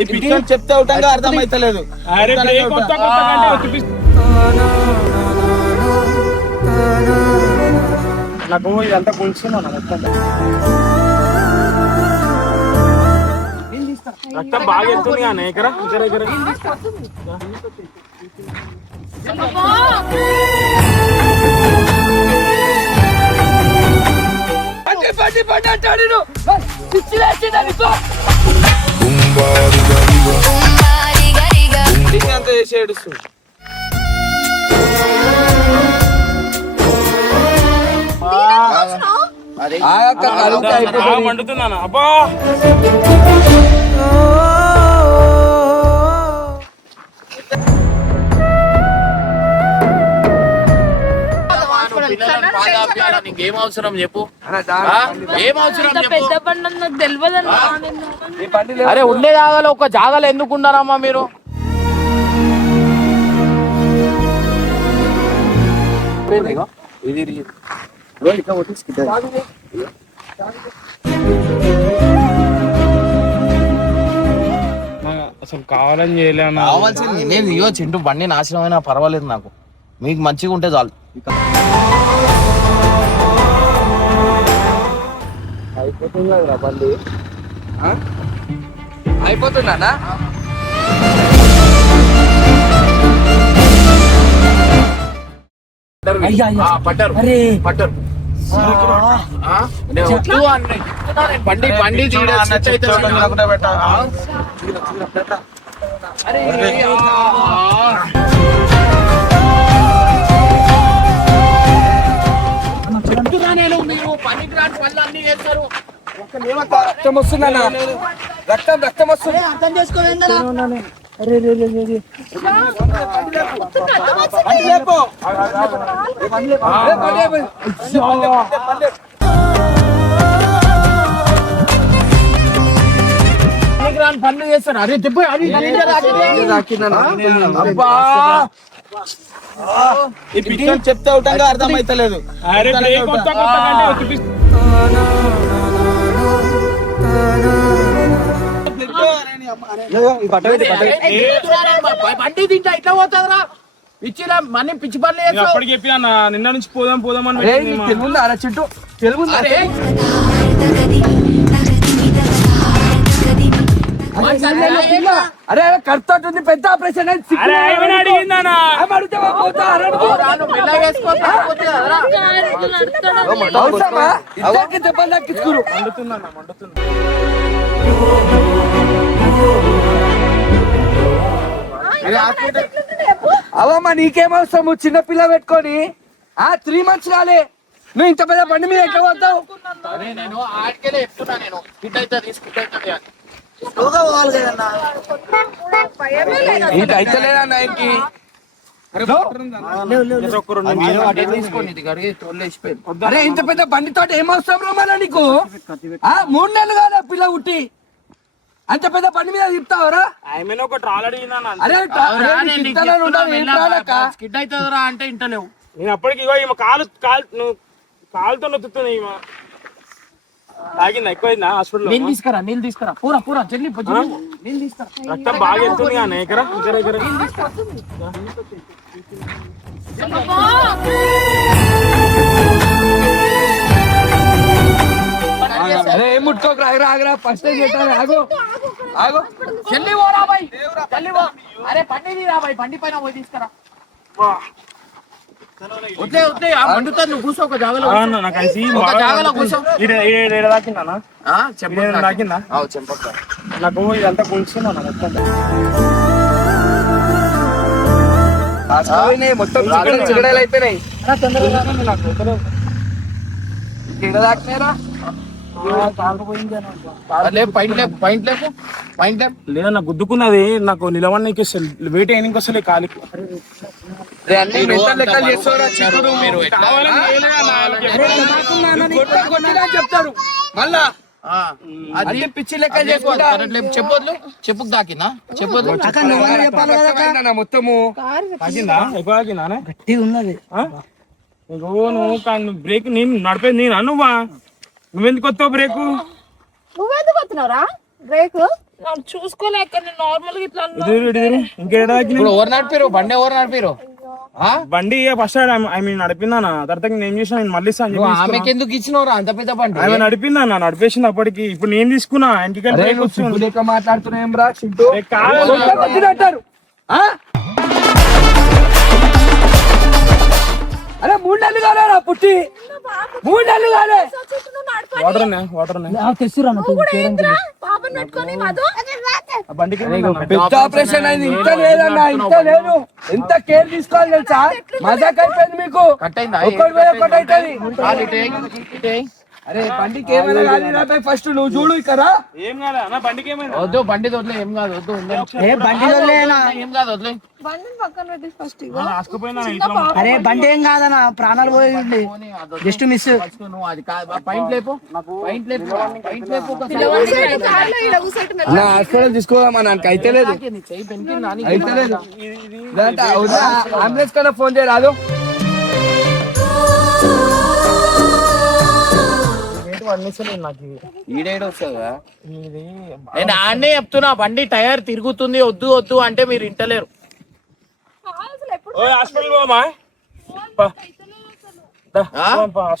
ఈ పిక్చర్ చెప్తే అవుతాగా అర్థమైతలేదు. నాకు ఇదంతా కూల్చున్నా మొత్తం రక్తం బాగా వెళ్తుంది కానీ ఇక్కడ అంత చేసి ఏడుస్తుంది. మండుతున్నాను అబ్బా. నీకేం అవసరం చెప్పు, ఏం అవసరం చెప్పు. అరే ఉండే జాగాలో ఒక జాగాలో ఎందుకు ఉన్నారమ్మా మీరు? అసలు కావాలని చేయలేము. కావాల్సింది నేను ఇయో చింటూ బండి నాశనం అయినా పర్వాలేదు, నాకు మీకు మంచిగా ఉంటే చాలు. అయిపోతుంది కదా బండి, అయిపోతుందా? బండి బండి చెప్తున్నా నేను, మీరు పనికి రాని పనులు అన్ని చేస్తారు. రక్తం వస్తుందా? రక్తం వస్తుంది, అర్థం చేసుకోలేదు. పనులు చేస్తారు. అరే అబ్బా ఈ పిక్చర్ చెప్తే అవుతాగా అర్థమైతలేదు. బండి తింటా ఇట్లా పోతుందిరా, ఇచ్చిరా మనీ పిచ్చి పనులు అప్పటికి చెప్పినా నిన్న నుంచి పోదాం అని. తెలుగుందా అలా చుట్టూ తెలుగుందా? అరే కడుతుంది పెద్ద ఆపరేషన్ దెబ్బలు తగ్గించుకురు. అవమ్మా నీకేమవసరము చిన్నపిల్ల పెట్టుకొని 3 months కాలే, నువ్వు ఇంత పెద్ద బండి మీద ఎట్లా పోతావు? నేను ఆడికెళ్ళి చెప్తున్నా, నేను స్కిట్ అవుతుంది అయితలేదన్నా ఇంకి. అరే ఇంత పెద్ద బండితో ఏం అవసరం రమ్మన్నా నీకు? 3 నెలలు కాదా పిల్ల పుట్టి, అంత పెద్ద బండి మీద తిప్పుతావరా? అరే స్కిట్ అవుతుందిరా అంటే ఇంటలేవు. నేను అప్పటికి కాలుతో నొత్తుతుంది. తాగిందా ఎక్కువైందా హాస్పిటల్? నీళ్ళు తీసుకురా, నీళ్ళు తీసుకురా, పూరా పూరా జల్లి నీళ్ళు తీసుకురా. రక్తం బాగా వెళ్తుంది కానీ ఇక్కడ అరే ఏం ముట్టుకోకు, ఆగరా ఫస్ట్ చెప్పాలి. ఆగు ఆగు, జల్లి పోరా బాయ్, జల్లి పో. అరే బండి రా బాయ్, బండి పైన పోయి తీసుకురా. వద్దే వద్దే మండుతా, నువ్వు కూర్చో ఒక జాగాలో, ఒక జాగాలో కూర్చో. తాకిందా నాకు ఇదంతా కూల్చున్నా మొత్తం. మొత్తం చిగడాలు అయిపోయినాయి. లేదా నాకు గుద్దుకున్నది, నాకు నిలవడానికి వెయిట్ అయినాక వస్తలే కాలికి. చెప్తారు మళ్ళా అది పిచ్చి లెక్క చేసుకుంటా. చెప్పొద్దు, చెప్పుకు దాకినా చెప్పొద్దు. మొత్తము ఎక్కువ తాకిందా గట్టి ఉన్నది. నువ్వు బ్రేక్ నేను నడిపేది నేను నువ్వా నువ్వెందుకు వస్తావు బ్రేక్ నువ్వెందుకు వస్తున్నావురా బ్రేక్ చూసుకోలేక నార్మల్ గా ఇట్లా ఇంకేడా ఇప్పుడు ఎవరు నడిపారు బండి ఎవరు నడిపారు బండి ఫస్ట్ ఐ మీన్ నడిపిందానా తర్వాత నేను చేసిన నేను మళ్ళీ ఇస్తాను అని చెప్పి ఆమెకి ఎందుకు ఇచ్చినవరా అంత పెద్ద బండి ఆమె నడిపిందన్నా నడిపేసింది అప్పటికి ఇప్పుడు నేను తీసుకున్నా ఇంటికి మాట్లాడుతున్నాం రా చింటూ అంటారు అరే 3 నెలలు కాలేరా పుట్టి 3 నెలలు కాలే వాటర్ పెద్ద ఆపరేషన్ అయింది ఇంత లేదన్నా ఇంత లేదు ఎంత కేర్ తీసుకోవాలి తెలుసా మజాక్ అయిపోయింది మీకు ఒకటి పోయి ఒకటి అవుతుంది అరే బండికి ఏమైనా కాదు ఫస్ట్ నువ్వు చూడు ఇక్కడ ఏం కాదు అన్న బండికి ఏమైంది వద్దు బండి వదిలే ఏం కాదు వద్దు ఏం కాదు వదిలే అరే బండి ఏం కాదన్న ప్రాణాలు పోయింది జస్ట్ మిస్ నువ్వు అది పైంట్ లేపు నా హాస్పిటల్ తీసుకోదామా నాకు అయితే లేదు అయితే లేదు అంబులెన్స్ కన్నా ఫోన్ చేయరాదు నేను ఆడనే చెప్తున్నా బండి టైర్ తిరుగుతుంది వద్దు వద్దు అంటే మీరు ఇంటలేరు హాస్పిటల్ పోమా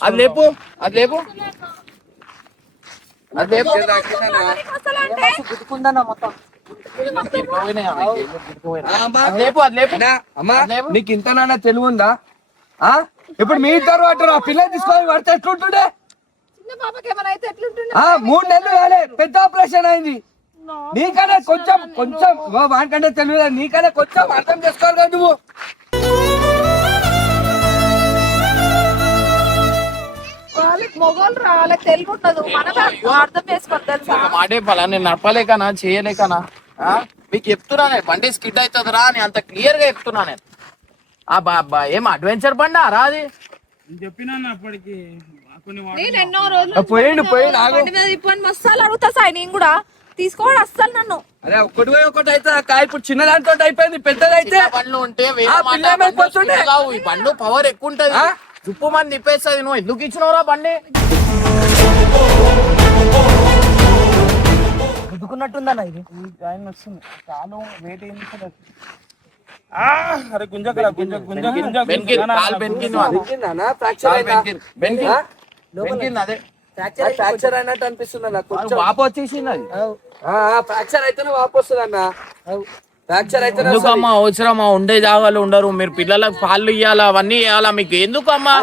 అది లేపు అది లేపు అది లేపు అమ్మా నీకు ఇంత నాన్న తెలివి ఉందా ఇప్పుడు మీ ఇద్దరు అంటారు ఆ పిల్లలు తీసుకొని పడితే ఎట్లుంటుండే 3 నెలలు కాలే పెద్ద ఆపరేషన్ అయింది నీకనే కొంచెం వానికంటే తెలియదు నీకనే కొంచెం అర్థం చేసుకోవాలి కదా నువ్వు వాళ్ళకి మొగోళ్ళు వాళ్ళకి తెలివి ఉండదు మనం అర్థం చేసుకోవాలి తెలుసా మాట చెప్పాలా నేను నడపలేకనా చేయలేకనా మీకు చెప్తున్నా నేను బండి స్కిడ్ అవుతుంది రా అని అంత క్లియర్ గా చెప్తున్నా నేను ఏం అడ్వెంచర్ బండా రా అది చెప్పినా అప్పటికి నేను ఎన్నో రోజులు మసాలు అడుగుతా సాయి నేను కూడా తీసుకోవడం అస్సలు నన్ను అరే ఒకటి అయితే కాయ ఇప్పుడు చిన్న దాంతో అయిపోయింది పెద్దదైతే బండ్లు ఉంటే ఈ బండ్లు పవర్ ఎక్కువ ఉంటది చుప్పు మంది తిప్పేస్తుంది నువ్వు ఎందుకు ఇచ్చినవరా బండి గుద్దుకున్నట్టుందన్న ఇది ఆయన వస్తుంది చాలు వెయిట్ ఏంటి అరే గుంజకరా అదే ఫ్రాక్చర్ అయినట్టు అనిపిస్తుంది అన్న కొంచెం వాపు వచ్చేసింది అది ఫ్రాక్చర్ అయితేనే వాపు వస్తుంది అన్న ఫ్రాక్చర్ అయితే ఎందుకమ్మా అవసరమా ఉండే జాగాలు ఉండరు మీరు పిల్లలకు పాలు ఇవ్వాలా అవన్నీ ఇవ్వాలా మీకు ఎందుకమ్మా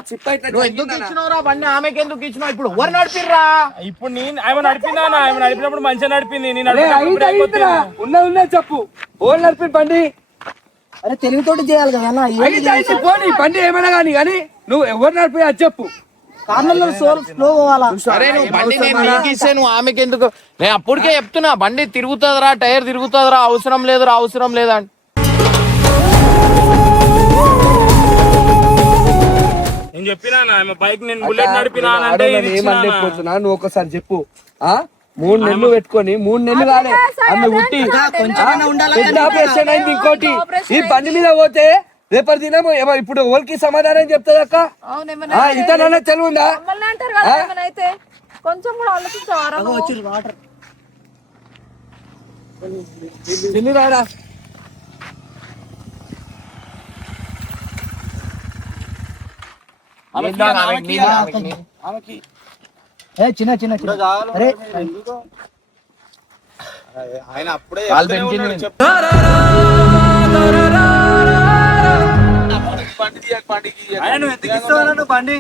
నువ్వు ఎందుకు ఇచ్చినవరా బండి ఆమెకి ఎందుకు ఇచ్చినావు ఇప్పుడు ఎవరు నడిపిర్రా ఇప్పుడు నేను ఆమె నడిపినా ఆమె నడిపినప్పుడు మంచిగా నడిపింది ఉన్నా చెప్పు ఓన్ నడిపి బండి అరే తెలివితోటి చేయాలి కదా పోనీ బండి ఏమైనా కానీ నువ్వు ఎవరు నడిపి అది చెప్పు కార్నర్లో స్లో పోవాలా సరే నువ్వు బండి నేను నీకు ఇస్తే నువ్వు ఆమెకి ఎందుకు నేను అప్పటికే చెప్తున్నా బండి తిరుగుతుందిరా టైర్ తిరుగుతుందిరా అవసరం లేదురా అవసరం లేదా నేను చెప్పినా బైక్ నేను బుల్లెట్ నడిపినా అంటే ఏమనిపోతున్నా నువ్వు ఒకసారి చెప్పు 3 నెలలు పెట్టుకొని 3 నెలలు కాలే అన్న ఉట్టి ఆపరేషన్ అయింది ఇంకోటి ఈ బండి మీద పోతే రేపటి దినం ఇప్పుడు ఎవరికి సమాధానం చెప్తుంది అక్క ఇంతనన్నా తెలివి ఉందా కొంచెం కూడా ఆలోచించారా చిన్న అరే ఆయన అప్పుడే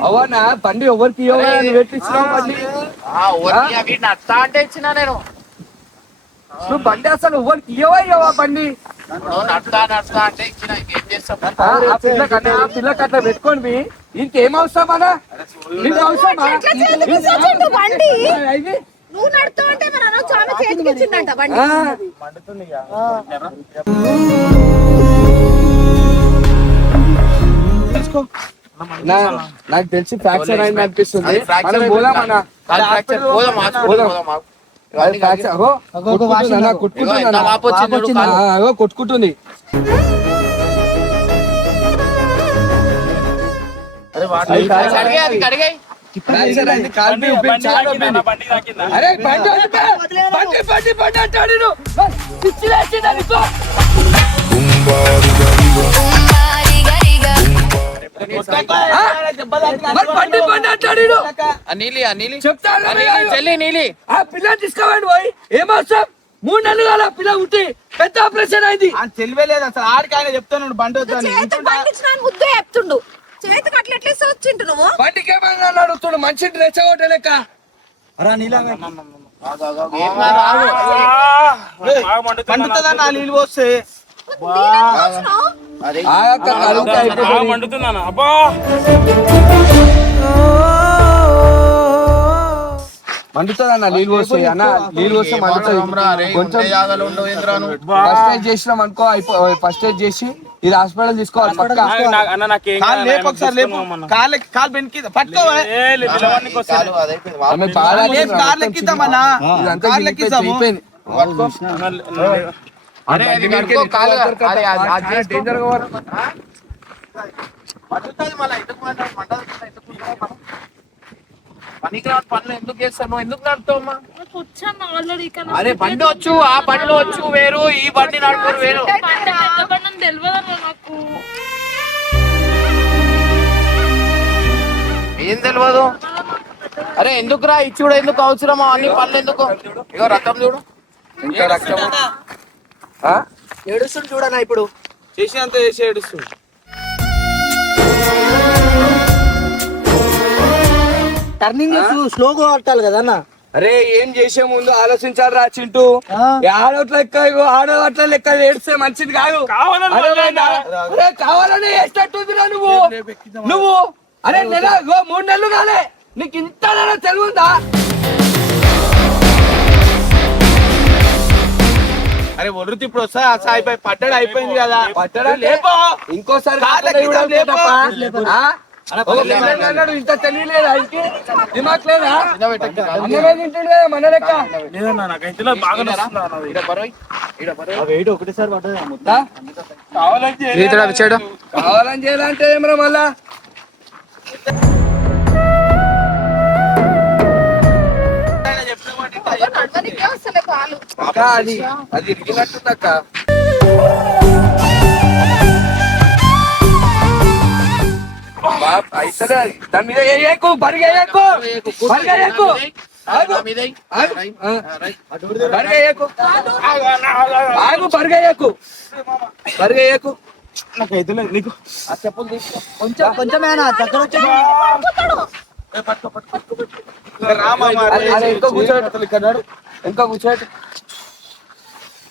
అవనా బండి ఎవరికి అంటే ఇచ్చినా నేను నువ్వు బండి అసలు ఎవరికి ఇవ్వవా బండి నడుస్తా అంటే ఇచ్చిన ఇంకేం చేస్తాం పిల్లకి అట్లా పెట్టుకోండి ఇంకేం అవసరం అన్నా బండి నువ్వు నడుతావు అంటే మన చాలా చేతికి ఇచ్చిందంట బండి నాకు తెలిసి ఫ్రాక్చర్ అయింది అనిపిస్తుంది కొట్టుకుంటుంది కడిగే అది కడిగాయి. ఫ్రాక్చర్ అయింది, కాలు ఉబ్బింది, చాలా ఉబ్బింది. అరే బండి వదిలిపే. బండి బండి బండి అంటాడు ఈడు. బస్, పిచ్చి లేచింది అనుకో. ఆ? మరి బండి బండి అంటాడు ఈడు. ఆ నీలి చెప్తాడు ఆ చెల్లి నీలి ఆ పిల్ల తీసుకోవండి పోయి. ఏమవసరం? 3 నెలలు కాల పిల్ల ఉంటే పెద్ద ఆపరేషన్ అయింది. తెలియలేదు అసలు ఆడికి ఆయన చెప్తాను బండి వద్దని చేతికి బండి ఇచ్చిన ఆయన ముద్దే చెప్తుండు. చేతికి అట్లా ఎట్లేసి వచ్చింటు నువ్వు? బండికి ఏమన్నా అడుగుతుడు మనిషిని రెచ్చగొట్టే లెక్క. మండుతుందన్న నీళ్ళు పోస్తే ఆగక్క కడుగుతా అయిపోతుంది. మండుతున్నాను అబ్బా. మండుతుంది అన్న నీళ్ళు వస్తాయి అన్న, నీళ్ళు వస్తే మండుతుంది. కొంచెం ఫస్ట్ ఎయిడ్ చేసినాం అనుకో, ఫస్ట్ ఎయిడ్ చేసి ఇది హాస్పిటల్ తీసుకోవాలి పక్క. అన్న నాకేం లేపు ఒకసారి లేపు కాలు బెనికి పట్టుకో ఆమె బాగా కాలు ఎక్కిద్దామన్నా ఇదంతా అయిపోయింది. అరే అది కడుక్కో, కాలు అరే అది చేసుకో. డేంజర్ గా మండుతుంది మళ్ళీ. ఎందుకు మండదు? పనికిరాని పనులు ఎందుకు చేస్తాను? ఎందుకు నడుపుతావు అమ్మా? అరే బండి వచ్చు, ఆ బండిలో వచ్చు వేరు, ఈ బండి నడుపురు వేరు. ఏం తెలియదు? అరే ఎందుకురా ఇచ్చుడు ఎందుకు అవసరమా? అన్ని పనులు ఎందుకు? ఇగో రక్తం చూడు. ఇంకా రక్తం ఏడుస్తుంది చూడనా ఇప్పుడు. చేసినంత చేసి ఏడుస్తుంది. టర్నింగ్ స్లోగా కొట్టాలి కదా అన్న. అరే ఏం చేసే ముందు ఆలోచించాలి రా చింటూ. ఆడోట్ల లెక్క ఆడవట్ల లెక్క ఏడిస్తే మంచిది కాదు. అరే కావాలని వేసినట్టుందిరా నువ్వు. అరే 3 నెలలు కాలే నీకు ఇంత తెలివిందా? అరే వృత్తి ఇప్పుడు వస్తా అయిపోయి పట్టడం అయిపోయింది కదా. పట్టడా లేపో ఇంకోసారి అన్నాడు. ఇంత తెలియలేదా? దిమాక్ లేదా? అన్నమే తింటుండు కదా మన లెక్క. లేదన్నా నాకైతే బాగా ఒకటేసారి పడ్డది కావాలని చేయాలంటే ఏమరా మళ్ళా? అక్క అది ఇరిగినట్టుందక్క. అయితే దాని మీద వేయకు, బరిగేయకు, బరిగేయకు, బరిగేయకు, ఆగు, బరిగేయకు, బరిగేయకు. నాకైతే నీకు ఆ చెప్పులు తీసుకో. కొంచెమేనా దగ్గర వచ్చి ఇంకా కూర్చోబెట్టు, ఇంకా కూర్చోబెట్టు.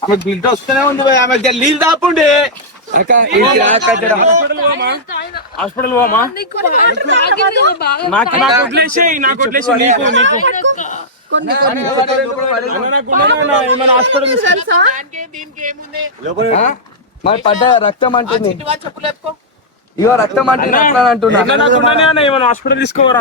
ఆమె బిడ్డ వస్తూనే ఉంది భయ్. ఆమె నీళ్ళు దాపుండే అక్క హాస్పిటల్ పోమా. నాకు వదిలేసి నీకు ఏమైనా హాస్పిటల్ మరి పడ్డ రక్తం అంటుంది. ఇగో రక్తం అంటే అంటున్నా. ఏమైనా హాస్పిటల్ తీసుకోవరా?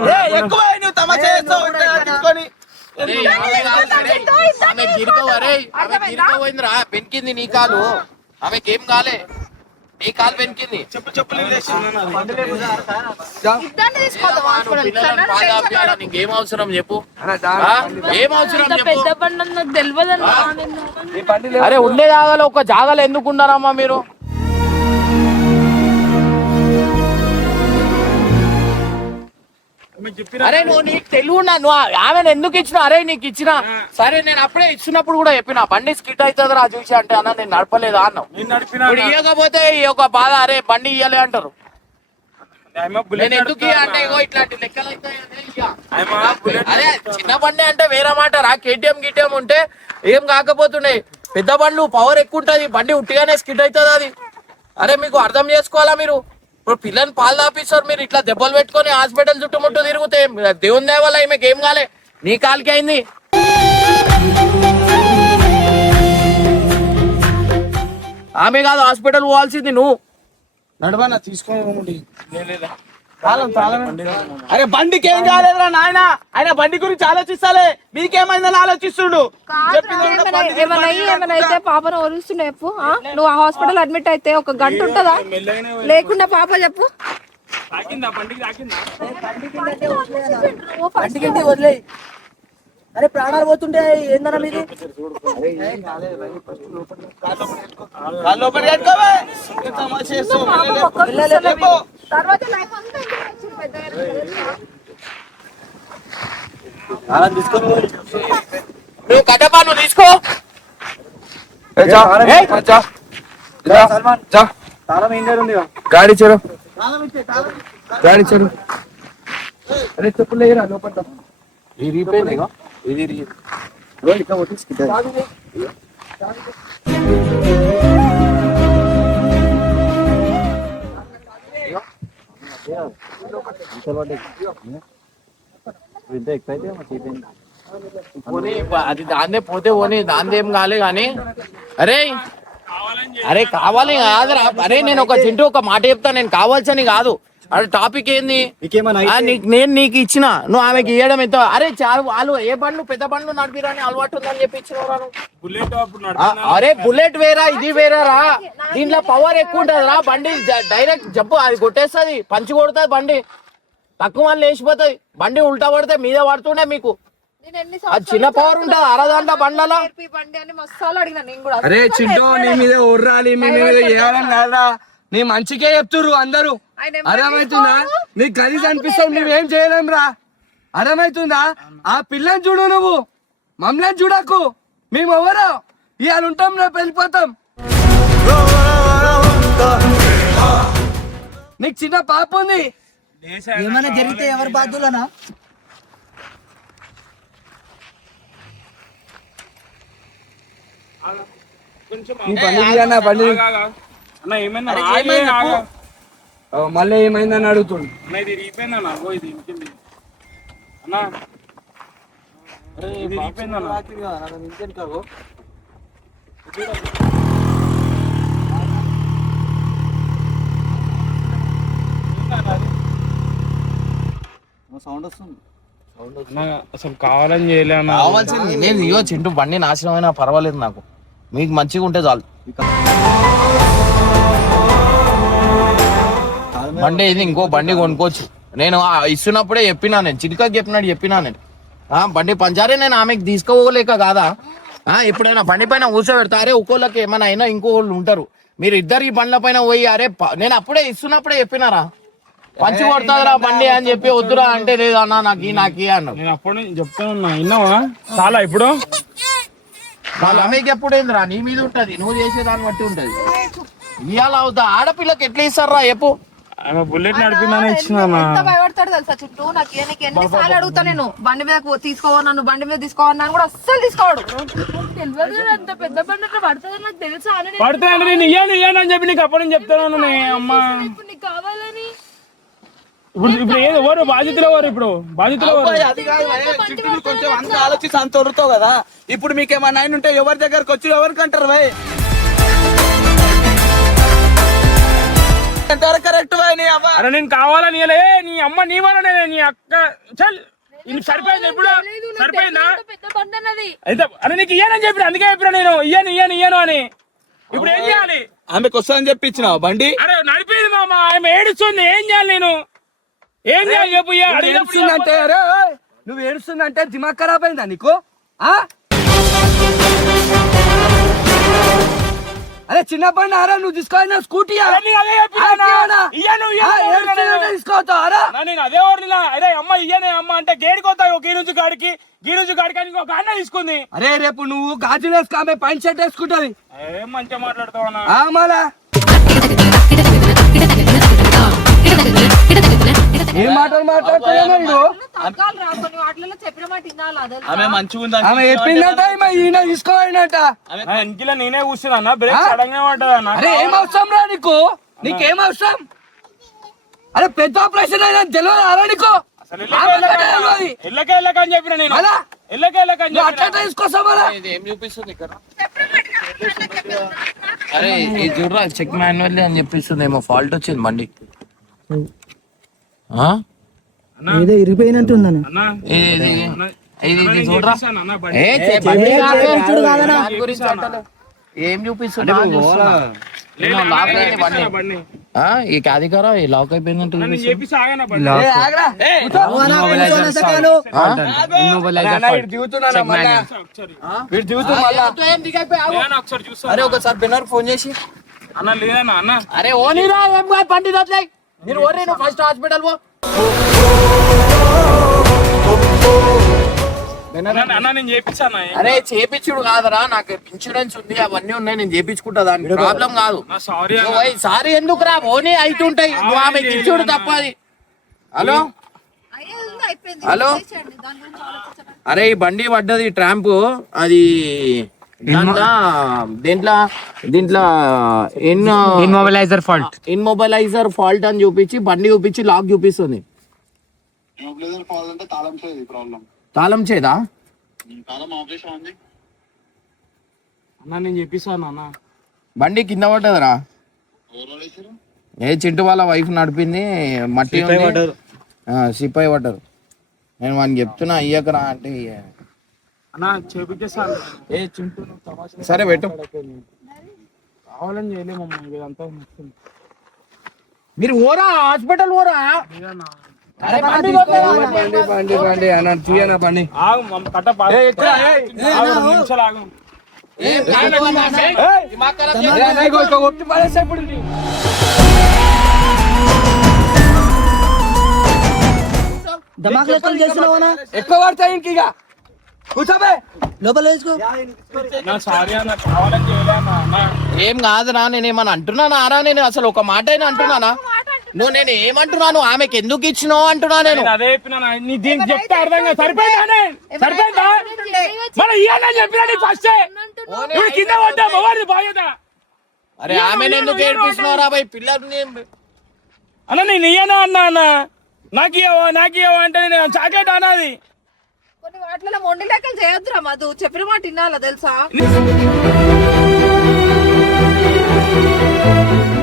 పెనికింది నీ కాలు, ఆమెకేం కాలే, నీ కాలు పెనికింది. నీకేం అవసరం చెప్పు? ఏం అవసరం చెప్పు? అరే ఉండే జాగాలో ఒక జాగాలో ఎందుకు ఉన్నారమ్మా మీరు? అరే నువ్వు నీకు తెలివి నువ్వు ఆమెను ఎందుకు ఇచ్చినా? అరే నీకు ఇచ్చిన సరే, నేను అప్పుడే ఇచ్చినప్పుడు కూడా చెప్పిన బండి స్కిట్ అవుతుంది రా చూసి అంటే అన్న నేను నడపలేదా అన్నావు. ఇప్పుడు ఇవ్వకపోతే ఈ యొక్క బాధ, అరే బండి ఇయ్యలే అంటారు. నేను ఎందుకు అంటే ఇగో ఇట్లాంటి లెక్కలు అవుతాయి. అరే చిన్న బండి అంటే వేరే మాట రా. కేటీఎం గిటిఎం ఉంటే ఏం కాకపోతుండే. పెద్ద బండ్లు పవర్ ఎక్కువ ఉంటది, బండి ఉట్టిగానే స్కిట్ అవుతుంది అది. అరే మీకు అర్థం చేసుకోవాలా మీరు? ఇప్పుడు పిల్లని పాలు దాపిస్తారు, మీరు ఇట్లా దెబ్బలు పెట్టుకొని హాస్పిటల్ చుట్టుముట్టు తిరుగుతే దేవుని దయ వల్ల ఈమెకి ఏం కాలే, నీ కాలికి అయింది. ఆమె కాదు హాస్పిటల్ పోవాల్సింది నువ్వు. నడవన్నా తీసుకోండి. అరే బండికి ఏం కాలేదురా నాయన. ఆయన బండి గురించి ఆలోచిస్తాలే, మీకేమైందని ఆలోచిస్తుండు. ఏమైనా పాపను ఓరుస్తుండే చెప్పు. నువ్వు హాస్పిటల్ అడ్మిట్ అయితే 1 గంట ఉంటుందా లేకుండా పాప చెప్పు? బండికి వదిలేయి. అరే ప్రాణాలు పోతుంటే ఏందన్నా మీది? కాళ్ళు లోపలికి పెట్టుకోవే. ఇంకా తమాషా చేస్తావు. లేపో. తర్వాత లైఫ్ అంతా ఇంటికి వచ్చి పెద్దగా నువ్వు కట్టపా, నువ్వు తీసుకో. గాడి చలో, గాడి చలో. అరే చెప్పులు లేరా లోపల. పోనీ, అది దాన్నే పోతే పోనీ, దాందేం కాలే గాని. అరే అరే కావాలి కాదురా. అరే నేను ఒక చింటూ ఒక మాట చెప్తా, నేను కావాల్సని కాదు. అరే టాపిక్ ఏంది? నేను నీకు ఇచ్చిన, నువ్వు ఆమెకి ఇవ్వడం ఎంత? అరే చాలు, వాళ్ళు ఏ బండ్లు పెద్ద బండ్లు నడిపిరని అలవాటు ఉందని చెప్పి ఇచ్చినవరా. అరే బుల్లెట్ వేరా, ఇది వేరేరా. దీంట్లో పవర్ ఎక్కువ ఉంటది రా. బండి డైరెక్ట్ జబ్బు అది కొట్టేస్తుంది, పంచి కొడుతుంది బండి. తక్కువ మంది లేచిపోతాయి. బండి ఉల్టా పడితే మీద పడుతుండే మీకు. అది చిన్న పవర్ ఉంటది అరదంట బండ్లలో. బండి అని మసాలా అడిగినా నేను కూడా. అరే చింటూ, నీ మీద ఉర్రాలి, మీ మీద ఏడాలని కాదా, నీ మంచికే చెప్తుర్రు అందరూ. అర్థమవుతుందా? నీకు గలీజ్ అనిపిస్తావు, నువ్వేం చేయలేం రా. అర్థమవుతుందా? ఆ పిల్లని చూడు, నువ్వు మమ్మల్ని చూడకు. మేము ఎవరు ఇవాళ ఉంటాం, రేపు వెళ్ళిపోతాం. నీకు చిన్న పాప ఉంది, ఏమైనా జరిగితే ఎవరి బాధ్యులనా? మళ్ళీ ఏమైందని అడుగుతుండు. అసలు కావాలని చేయలే. కావాల్సింది నేను ఇయో చింటూ బండి నాశనం అయినా పర్వాలేదు, నాకు మీకు మంచిగా ఉంటే చాలు. బండి ఇది ఇంకో బండి కొనుక్కోవచ్చు. నేను ఇస్తున్నప్పుడే చెప్పినా, నేను చిటికాకి చెప్పినట్టు చెప్పినా. నేను బండి పంచారే, నేను ఆమెకి తీసుకోలేక కాదా. ఎప్పుడైనా బండి పైన కూర్చోబెడతా, అరే ఒక్కోళ్ళకి ఏమైనా అయినా ఇంకోళ్ళు ఉంటారు. మీరు ఇద్దరు ఈ బండ్ల పైన పోయి అరే నేను అప్పుడే ఇస్తున్నప్పుడే చెప్పినారా, పంచి కొడతారా బండి అని చెప్పి వద్దురా అంటే, లేదన్నా నాకు నాకి అన్నా. నేను అప్పుడు చెప్తాను, విన్నావా? చాలా ఇప్పుడు ఆమెకి ఎప్పుడైందిరా, నీ మీద ఉంటది, నువ్వు చేసేదాన్ని బట్టి ఉంటది. ఇవాళ అవుతా ఆడపిల్లకి ఎట్లా ఇస్తారా చెప్పు. ఆమె బుల్లెట్ నడిపిందని ఇచ్చిన. ఎంత భయపడతాడు తెలుసా చుట్టూ. నాకు ఎన్నిసార్లు అడుగుతా నేను, బండి మీద తీసుకోవాలి, నన్ను బండి మీద తీసుకోవాలని కూడా అస్సలు తీసుకోవాడు. తెలియదు అంత పెద్ద బండి అట్లా పడుతుంది నాకు తెలుసా. పడుతుంది నేను ఇయ్యాను అని చెప్పి నీకు అప్పటి నుంచి చెప్తాను. అమ్మా నీకు కావాలని ఇప్పుడు ఎవరు బాధితులు, ఎవరు ఇప్పుడు బాధితులు కొంచెం అంత ఆలోచించి అంత వరుతావు కదా. ఇప్పుడు మీకేమన్నా ఆయన ఉంటే ఎవరి దగ్గరకు వచ్చి ఎవరికి అంటారు భయ్? ఎంతవరకు కరెక్ట్ భయ్? నీ అవ్వ అరే నేను కావాలని నీ అమ్మ నీ వల్ల నీ అక్క చల్ సరిపోయింది. ఇప్పుడు సరిపోయిందా? అయితే అరే నీకు ఇయ్యానని చెప్పిన, అందుకే చెప్పిన నేను ఇయ్యాను అని. ఇప్పుడు ఏం చేయాలి? ఆమెకు వస్తుందని చెప్పి ఇచ్చినావు బండి. అరే నడిపేది మామ, ఆమె ఏడుస్తుంది, ఏం చేయాలి నేను? ఏం చేయాలి చెప్పు. ఏడుస్తుందంటే అరే నువ్వు ఏడుస్తుందంటే దిమాగ్ ఖరాబ్ అయిందా నీకు? అరే చిన్న బండి అరా, నువ్వు తీసుకోవాలి స్కూటీ తీసుకోవద్దా? నేను అదే ఊరిలా అరే అమ్మ ఇయ్యనే అమ్మ అంటే గేడిపోతాయి. ఒక ఈ నుంచి గాడికి అని ఒక అన్న తీసుకుంది. అరే రేపు నువ్వు గాజులు వేసుకో, ఆమె పైన షర్ట్ వేసుకుంటది. ఏం మంచిగా మాట్లాడుతావా? మళ్ళా ఏం మాటలు మాట్లాడుతున్నావు? ఆమె మంచిగా ఉందా? ఆమె చెప్పిందంట ఈయన తీసుకోవాలంట. ఇంట్లో నేనే కూర్చున్నా, బ్రేక్ సడన్ గా పడ్డా. అరే ఏం అవసరం రా నీకు? నీకేం అవసరం? అరే పెద్ద ఆపరేషన్ అయినా తెలియదు అరా నీకు? ఎల్లకే అని చెప్పిన నేను. అట్లా తీసుకోసం ఏం చూపిస్తుంది ఇక్కడ? అరే ఇది చూడరా, చెక్ మాన్యువల్ అని చెప్పిస్తుంది. ఏమో ఫాల్ట్ వచ్చింది బండి. ఏదో ఇరిపోయినట్టుందన్న. ఏం చూపిస్తుంది? ఏమో లాక్ అయింది బండి. బండి ఈ కాదికారా ఈ లాక్ అయిపోయిందంటే నేను చేపిస్తా ఆగనా బండి ఏ, ఆగ్రా. కూర్చో. అన్నా, వీడు దిగుతున్నాడా మళ్ళా? ఒకసారి వీడు దిగుతున్నా మళ్ళా. లేదన్నా, ఒకసారి చూస్తా అరే ఒకసారి బెన్నర్ ఫోన్ చేసి అన్న లేదన్నా అన్న అరే ఓనిరా ఏం కాదు బండి వదిలే మీరు ఓరే నువ్వు ఫస్ట్ హాస్పిటల్ పో అన్న నేను చేపిస్తాను అరే చేపించుడు కాదరా నాకు ఇన్సూరెన్స్ ఉంది అవన్నీ ఉన్నాయి నేను చేపించుకుంటా దానికి ప్రాబ్లం కాదు సారీ సారీ ఎందుకు రా ఓనీ అవుతుంటాయి నువ్వు ఆమెకి ఇచ్చుడు తప్పది హలో అయిపోయింది హలో దాని గురించి ఆలోచించకండి. అరే ఈ బండి పడ్డది ట్రాంప్ అది దీంట్లో ఇన్మొబిలైజర్ ఫాల్ట్ ఇన్మొబైలైజర్ ఫాల్ట్ అని చూపించి బండి చూపించి లాక్ చూపిస్తుంది తాళం చేదా అన్న నేను చేపిస్తాను అన్న బండి కింద పడ్డదరా ఏ చింటు వాళ్ళ వైఫ్ నడిపింది మట్టి సిపాయి పడ్డారు నేను వానికి చెప్తున్నా అయ్యకరా అంటే అన్న చేపించేస్తాను ఏ చింటూ నువ్వు తమాషా సరే పెట్టు కావాలని చేయలేమమ్మా ఇదంతా నచ్చింది మీరు ఓరా హాస్పిటల్ ఓరా లేదన్నా అరే బండి బండి బండి బండి అన్న తీయనా బండి ఆగు మమ్మ కట్ట ఆగు, 2 నిమిషాలు ఆగు ఒట్టి పడేసా ఇప్పుడు ఇది. ధమాక్ లెక్కలు చేస్తున్నావా ఎక్కువ పడతాయి ఇంక ఇక కూర్చోబే లోపల వేసుకో నా సారీ అన్న కావాలని చేయలేనా అన్న ఏం కాదురా నేను ఏమన్నా అంటున్నానా ఆరా నేను అసలు ఒక మాట అయినా అంటున్నానా నువ్వు నేను ఏమంటున్నాను ఆమెకి ఎందుకు ఇచ్చినావు అంటున్నా నేను నేను అదే చెప్పినా నీ దీనికి చెప్తే అర్థం కాదు సరిపోయిందా సరిపోయిందా మన ఇయ్యాలని చెప్పినా నీ ఫస్ట్ ఇప్పుడు కింద పడ్డా మొబైల్ బాధ్యత అరే ఆమెను ఎందుకు ఏడిపిస్తున్నారా భయ్ పిల్లల్ని అన్న నేను ఇయ్యనా అన్నా అన్న నాకు ఇవ్వవా అంటే నేను చాక్లెట్ అన్నది కొన్ని వాటిలో మొండి లెక్కలు చేయొద్దురా మధు చెప్పిన మాట వినాలా తెలుసా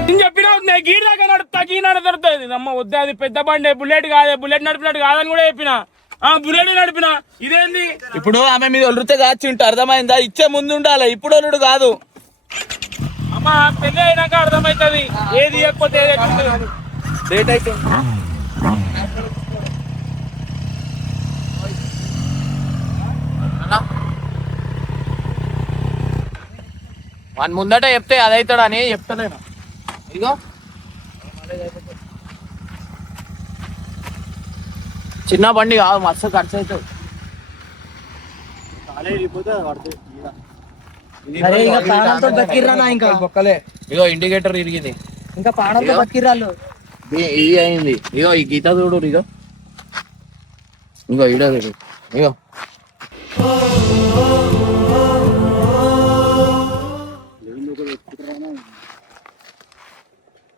నేను చెప్పినా గీడి దాకా నడుపుతా గీ నడుతుంది అమ్మ వద్దే అది పెద్ద బండి బుల్లెట్ కాదే బుల్లెట్ నడిపినట్టు కాదని కూడా చెప్పిన బుల్లెట్ నడిపిన ఇదేంది ఇప్పుడు ఆమె మీద ఒళ్ళుతే కాచింటు అర్థమైందా ఇచ్చే ముందు ఉండాలి ఇప్పుడు ఒల్లుడు కాదు అమ్మ పెళ్లి అయినాక అర్థమవుతుంది ఏది ఇవ్వకపోతే ఏది ఎక్కుతుంది. లేట్ అయితే వాని ముందట చెప్తే అదైతాడని చెప్తలేను ఇదిగో చిన్న బండి కాదు మస్తు ఖర్చు అవుతుంది అరే ఇంకా ప్రాణంతో బతికిర్రా ఇంకా బొక్కలే ఇగో ఇండికేటర్ ఇరిగింది ఇంకా ప్రాణంతో బతికిర్రాళ్ళు ఇది అయింది ఇగో ఈ గీత చూడు ఇగో ఇగో ఇడ చూడు ఇగో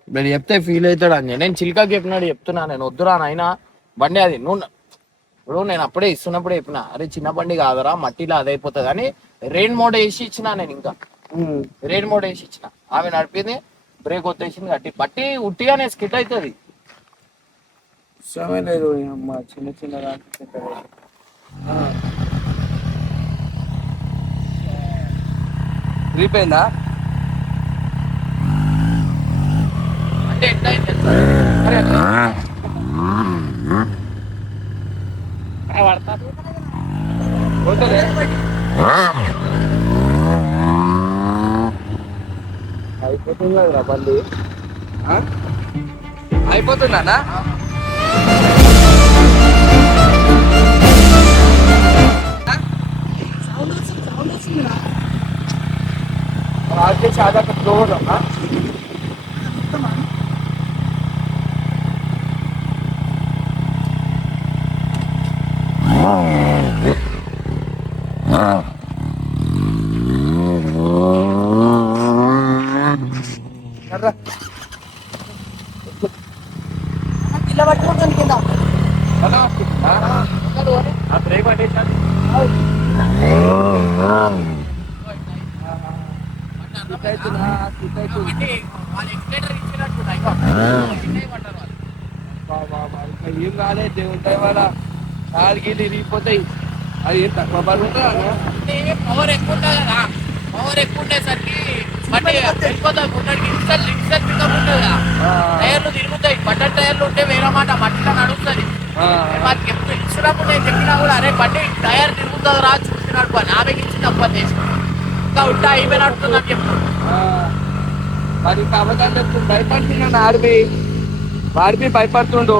మీరు చెప్తే ఫీల్ అవుతాడు అని నేను చిల్కాకి చెప్పినాడు చెప్తున్నా నేను వద్దురా నాయనా బండి అది నువ్వు ఇప్పుడు నేను అప్పుడే ఇస్తున్నప్పుడే చెప్పిన అరే చిన్న బండి కాదరా మట్టిలో అదైపోతుంది అని రెయిన్ మోడ్ వేసి ఇచ్చిన నేను ఇంకా రెయిన్ మోడ్ వేసి ఇచ్చిన ఆమె నడిపింది బ్రేక్ వచ్చేసింది గట్టి బట్టి ఉట్టిగానే స్కిట్ అవుతుంది సమయం లేదు అమ్మ చిన్న చిన్న రీపోయిందా అంటే ఎట్లా అయింది తెలుసా? అరే అట్లా. పోతలే అయిపోతుంది కదరా బండి అయిపోతుందా आगे से आधा कप लोग रहा కింద పట్టుకుంటాను కింద ब्रेक पटेशन ఏం కాలేదు ఉంటాయి వాళ్ళ కాలు గీళ్ళు ఇరిగిపోతాయి అది ఏం తక్కువ బరువు ఉంటుందా పవర్ ఎక్కువ ఉంటుంది కదా పవర్ ఎక్కువ ఉండేసరికి బండి వెళ్ళిపోతాయి ముందరికి ఇన్స్టల్ పికప్ ఉంటుంది కదా టైర్లు తిరుగుతాయి బటన్ టైర్లు ఉంటే వేరే మాట మట్టిలో నడుస్తుంది మాకు ఎప్పుడు ఇచ్చినప్పుడు నేను చెప్పినా కూడా అరే బండి టైర్ తిరుగుతుంది రా చూసినాడు పని ఆమెకి ఇచ్చి తప్పని చేసి ఇంకా ఉంటా అయిపోయినట్టు అని చెప్తాను మరి అబద్ధాలు చెప్తుంది భయపడుతున్నాను వాడిపి భయపడుతుండు